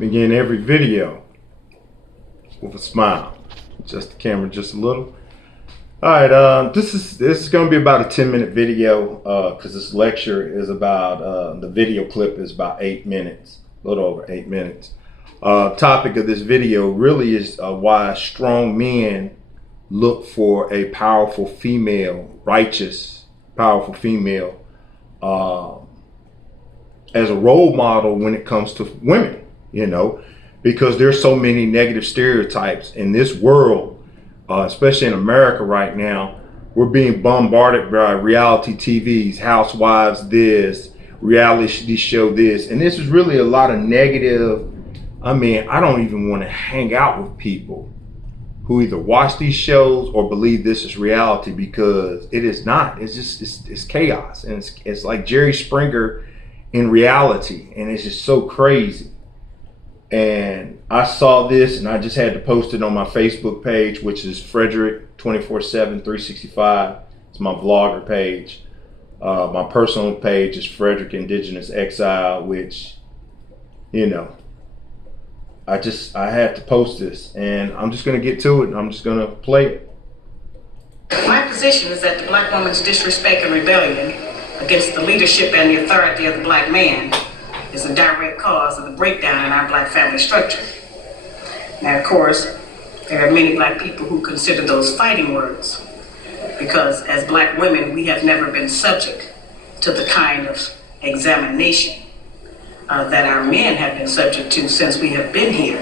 Begin every video with a smile. Adjust the camera just a little. Alright, this is going to be about a 10-minute video because this lecture is about, the video clip is about 8 minutes, a little over 8 minutes. Topic of this video really is why strong men look for a powerful female, righteous, powerful female as a role model when it comes to women, you know, because there's so many negative stereotypes in this world. Especially in America right now, we're being bombarded by reality TVs, housewives this, reality show this, and this is really a lot of negative. I mean, I don't even want to hang out with people who either watch these shows or believe this is reality, because it is not. It's just, it's chaos, and it's like Jerry Springer in reality, and it's just so crazy. And I saw this and I just had to post it on my Facebook page, which is Frederick 24/7/365. It's my vlogger page. My personal page is Frederick Indigenous Exile, which, you know, I had to post this, and I'm just going to get to it, and I'm just going to play it. My position is that the black woman's disrespect and rebellion against the leadership and the authority of the black man is a direct cause of the breakdown in our black family structure. Now, of course, there are many black people who consider those fighting words, because as black women, we have never been subject to the kind of examination that our men have been subject to since we have been here.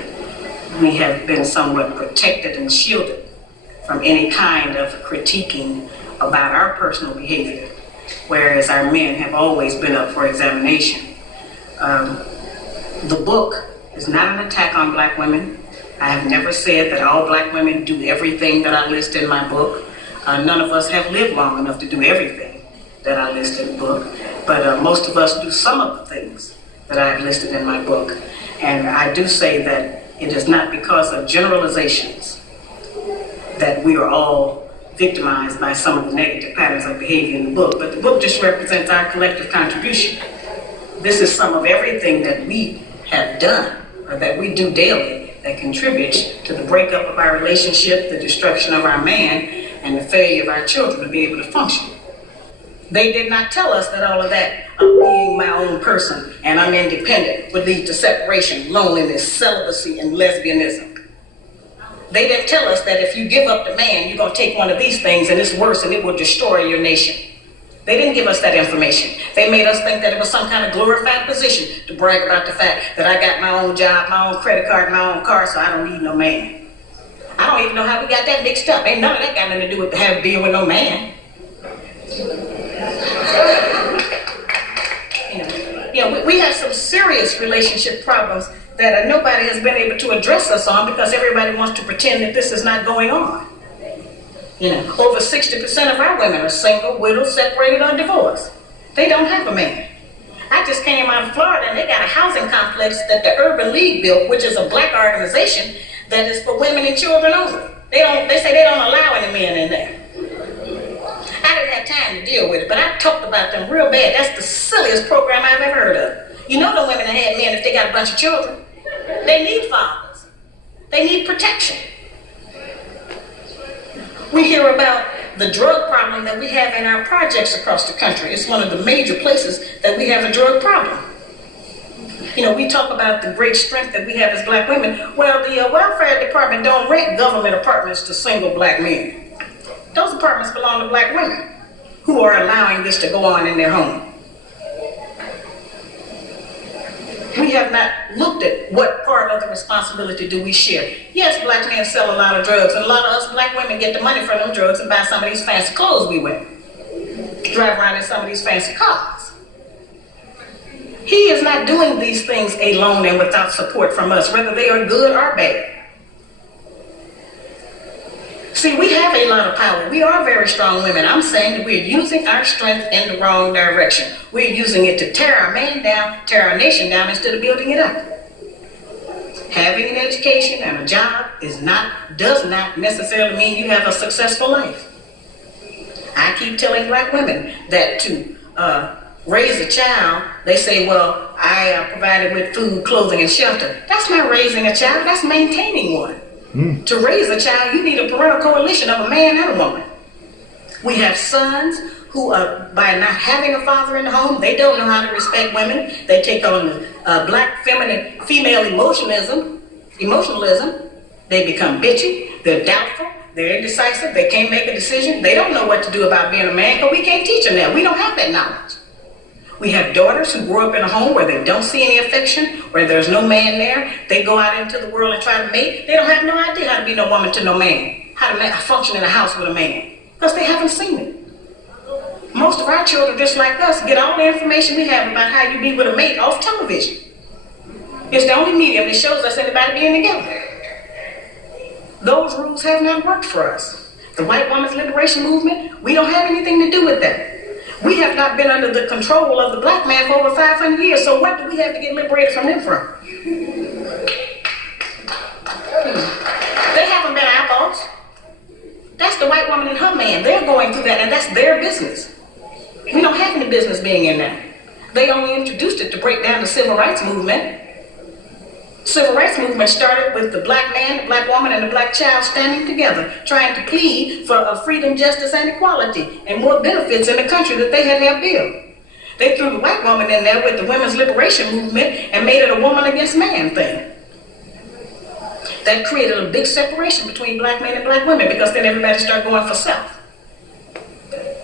We have been somewhat protected and shielded from any kind of critiquing about our personal behavior, whereas our men have always been up for examination. The book is not an attack on black women. I have never said that all black women do everything that I list in my book. None of us have lived long enough to do everything that I list in the book, but most of us do some of the things that I have listed in my book. And I do say that it is not because of generalizations that we are all victimized by some of the negative patterns of behavior in the book, but the book just represents our collective contribution. This is some of everything that we have done, or that we do daily, that contributes to the breakup of our relationship, the destruction of our man, and the failure of our children to be able to function. They did not tell us that all of that, being my own person and I'm independent, would lead to separation, loneliness, celibacy, and lesbianism. They didn't tell us that if you give up the man, you're going to take one of these things and it's worse and it will destroy your nation. They didn't give us that information. They made us think that it was some kind of glorified position to brag about the fact that I got my own job, my own credit card, my own car, so I don't need no man. I don't even know how we got that mixed up. Ain't none of that got nothing to do with being with no man. We have some serious relationship problems that nobody has been able to address us on, because everybody wants to pretend that this is not going on. You know, over 60% of our women are single, widowed, separated, or divorced. They don't have a man. I just came out of Florida and they got a housing complex that the Urban League built, which is a black organization that is for women and children only. They say they don't allow any men in there. I didn't have time to deal with it, but I talked about them real bad. That's the silliest program I've ever heard of. You know the women that had men if they got a bunch of children. They need fathers. They need protection. We hear about the drug problem that we have in our projects across the country. It's one of the major places that we have a drug problem. You know, we talk about the great strength that we have as black women. Well, the welfare department don't rent government apartments to single black men. Those apartments belong to black women who are allowing this to go on in their home. We have not looked at what part of the responsibility do we share. Yes, black men sell a lot of drugs, and a lot of us black women get the money from them drugs and buy some of these fancy clothes we wear. Drive around in some of these fancy cars. He is not doing these things alone and without support from us, whether they are good or bad. See, we have a lot of power. We are very strong women. I'm saying that we're using our strength in the wrong direction. We're using it to tear our man down, tear our nation down, instead of building it up. Having an education and a job does not necessarily mean you have a successful life. I keep telling black women that to raise a child, they say, well, I provided with food, clothing, and shelter. That's not raising a child, that's maintaining one. To raise a child, you need a parental coalition of a man and a woman. We have sons who are, by not having a father in the home, they don't know how to respect women. They take on the black feminine female emotionalism. They become bitchy, they're doubtful, they're indecisive, they can't make a decision. They don't know what to do about being a man, but we can't teach them that. We don't have that knowledge. We have daughters who grow up in a home where they don't see any affection, where there's no man there. They go out into the world and try to mate. They don't have no idea how to be no woman to no man, how to function in a house with a man, because they haven't seen it. Most of our children, just like us, get all the information we have about how you be with a mate off television. It's the only medium that shows us anybody being together. Those rules have not worked for us. The white woman's liberation movement, we don't have anything to do with that. We have not been under the control of the black man for over 500 years, so what do we have to get liberated from them from? They haven't been our boss. That's the white woman and her man. They're going through that, and that's their business. We don't have any business being in that. They only introduced it to break down the civil rights movement. Civil rights movement started with the black man, the black woman, and the black child standing together, trying to plead for freedom, justice, and equality, and more benefits in the country that they had helped build. They threw the white woman in there with the women's liberation movement and made it a woman against man thing. That created a big separation between black men and black women, because then everybody started going for self.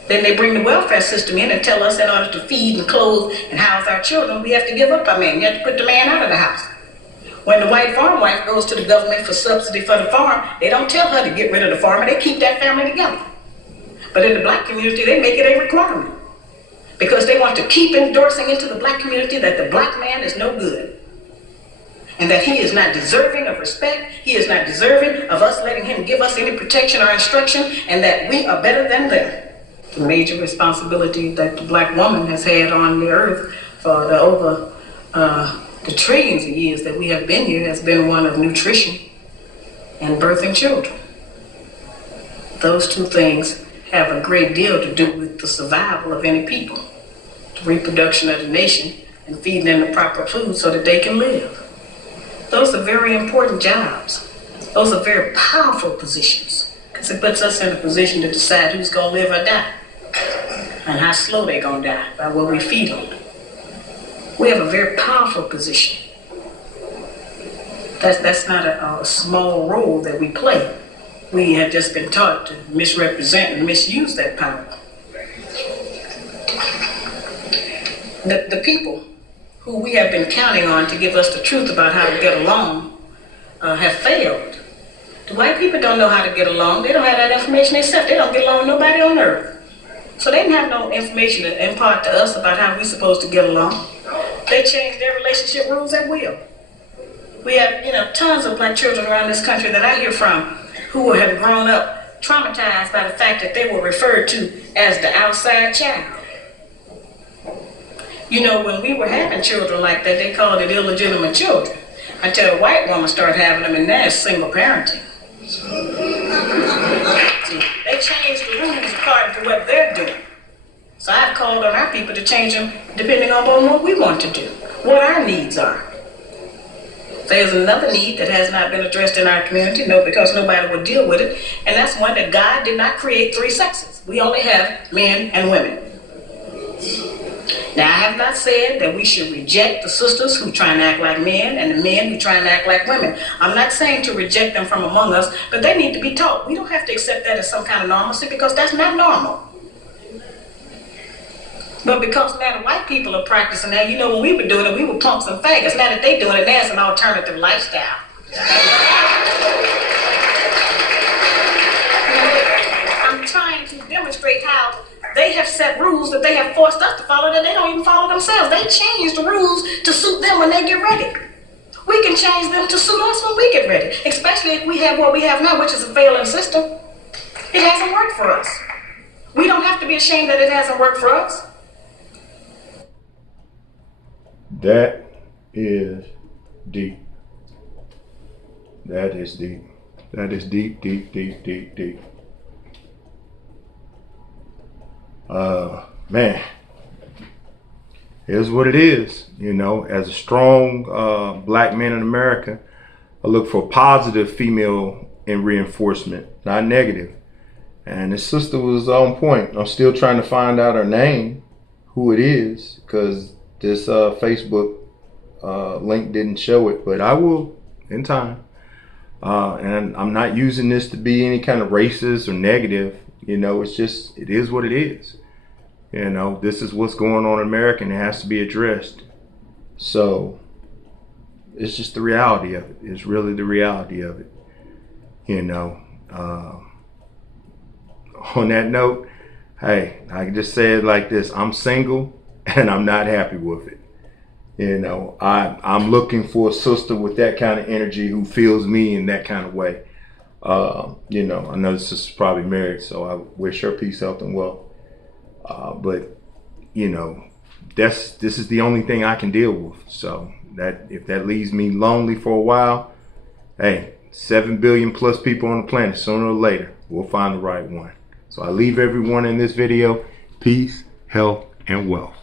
Then they bring the welfare system in and tell us in order to feed and clothe and house our children, we have to give up our man. You have to put the man out of the house. When the white farm wife goes to the government for subsidy for the farm, they don't tell her to get rid of the farmer, they keep that family together. But in the black community, they make it a requirement, because they want to keep endorsing into the black community that the black man is no good, and that he is not deserving of respect, he is not deserving of us letting him give us any protection or instruction, and that we are better than them. The major responsibility that the black woman has had on the earth for the trillions of years that we have been here has been one of nutrition and birthing children. Those two things have a great deal to do with the survival of any people, the reproduction of the nation, and feeding them the proper food so that they can live. Those are very important jobs. Those are very powerful positions, because it puts us in a position to decide who's going to live or die, and how slow they're going to die, by what we feed them. We have a very powerful position. That's not a small role that we play. We have just been taught to misrepresent and misuse that power. The people who we have been counting on to give us the truth about how to get along have failed. The white people don't know how to get along. They don't have that information themselves. They don't get along with nobody on earth. So they didn't have no information to impart to us about how we're supposed to get along. They change their relationship rules at will. We have, tons of black children around this country that I hear from who have grown up traumatized by the fact that they were referred to as the outside child. When we were having children like that, they called it illegitimate children, until the white woman started having them, and now it's single parenting. See, they changed the rules according to what they're doing. So I've called on our people to change them depending on what we want to do, what our needs are. There's another need that has not been addressed in our community, because nobody will deal with it, and that's one that God did not create three sexes. We only have men and women. Now, I have not said that we should reject the sisters who try and act like men and the men who try and act like women. I'm not saying to reject them from among us, but they need to be taught. We don't have to accept that as some kind of normalcy, because that's not normal. But because now the white people are practicing that, when we were doing it, we were punks and faggots. Now that they're doing it, now it's an alternative lifestyle. I'm trying to demonstrate how they have set rules that they have forced us to follow that they don't even follow themselves. They change the rules to suit them when they get ready. We can change them to suit us when we get ready, especially if we have what we have now, which is a failing system. It hasn't worked for us. We don't have to be ashamed that it hasn't worked for us. That is deep. That is deep. That is deep, deep, deep, deep, deep. Man. Here's what it is. You know, as a strong black man in America, I look for positive female in reinforcement, not negative. And this sister was on point. I'm still trying to find out her name, who it is, because this Facebook link didn't show it, but I will in time. And I'm not using this to be any kind of racist or negative. You know, it's just, it is what it is. You know, this is what's going on in America and it has to be addressed. So it's just the reality of it. It's really the reality of it. You know, on that note, hey, I can just say it like this. I'm single and I'm not happy with it. You know, I'm looking for a sister with that kind of energy who feels me in that kind of way. You know, I know this is probably married, so I wish her peace, health, and wealth. But you know, this is the only thing I can deal with. So that if that leaves me lonely for a while, hey, 7 billion plus people on the planet, sooner or later, we'll find the right one. So I leave everyone in this video, peace, health, and wealth.